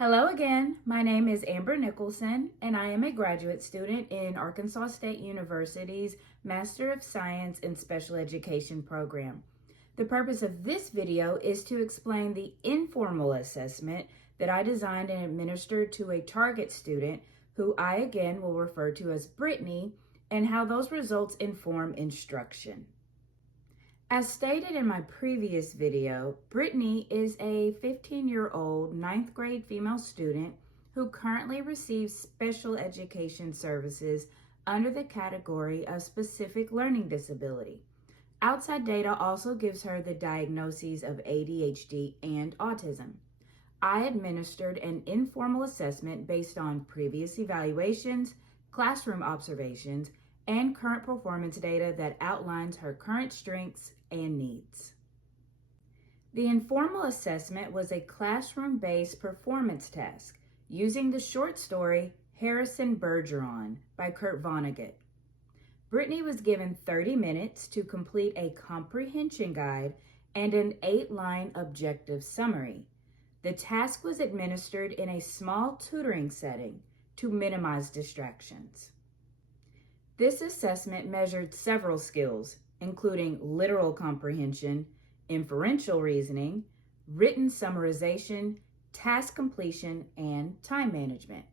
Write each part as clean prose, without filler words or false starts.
Hello again, my name is Amber Nicholson and I am a graduate student in Arkansas State University's Master of Science in Special Education program. The purpose of this video is to explain the informal assessment that I designed and administered to a target student who I again will refer to as Brittany, and how those results inform instruction. As stated in my previous video, Brittany is a 15-year-old 9th grade female student who currently receives special education services under the category of specific learning disability. Outside data also gives her the diagnoses of ADHD and autism. I administered an informal assessment based on previous evaluations, classroom observations, and current performance data that outlines her current strengths and needs. The informal assessment was a classroom-based performance task using the short story Harrison Bergeron by Kurt Vonnegut. Brittany was given 30 minutes to complete a comprehension guide and an 8-line objective summary. The task was administered in a small tutoring setting to minimize distractions. This assessment measured several skills, including literal comprehension, inferential reasoning, written summarization, task completion, and time management.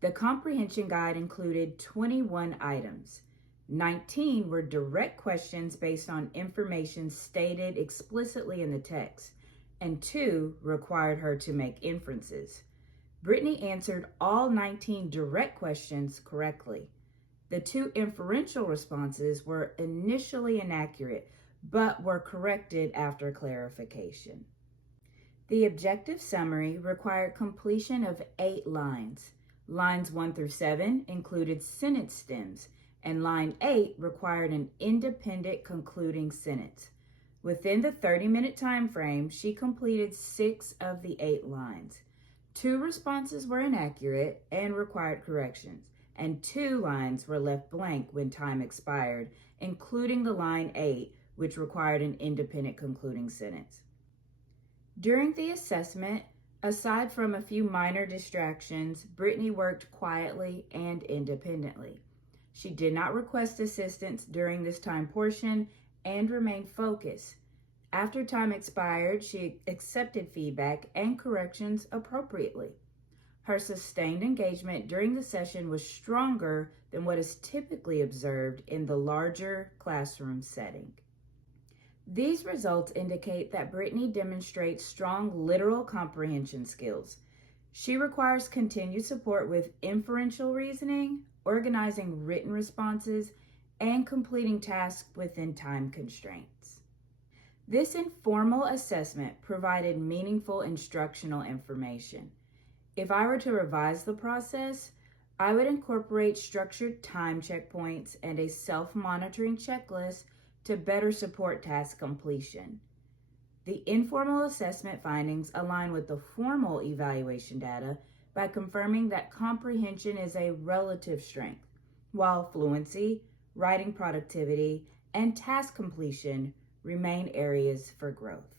The comprehension guide included 21 items. 19 were direct questions based on information stated explicitly in the text, and 2 required her to make inferences. Brittany answered all 19 direct questions correctly. The 2 inferential responses were initially inaccurate, but were corrected after clarification. The objective summary required completion of 8 lines. Lines 1 through 7 included sentence stems, and line 8 required an independent concluding sentence. Within the 30-minute time frame, she completed 6 of the 8 lines. 2 responses were inaccurate and required corrections, and 2 lines were left blank when time expired, including the line 8, which required an independent concluding sentence. During the assessment, aside from a few minor distractions, Brittany worked quietly and independently. She did not request assistance during this time portion and remained focused. After time expired, she accepted feedback and corrections appropriately. Her sustained engagement during the session was stronger than what is typically observed in the larger classroom setting. These results indicate that Brittany demonstrates strong literal comprehension skills. She requires continued support with inferential reasoning, organizing written responses, and completing tasks within time constraints. This informal assessment provided meaningful instructional information. If I were to revise the process, I would incorporate structured time checkpoints and a self-monitoring checklist to better support task completion. The informal assessment findings align with the formal evaluation data by confirming that comprehension is a relative strength, while fluency, writing productivity, and task completion remain areas for growth.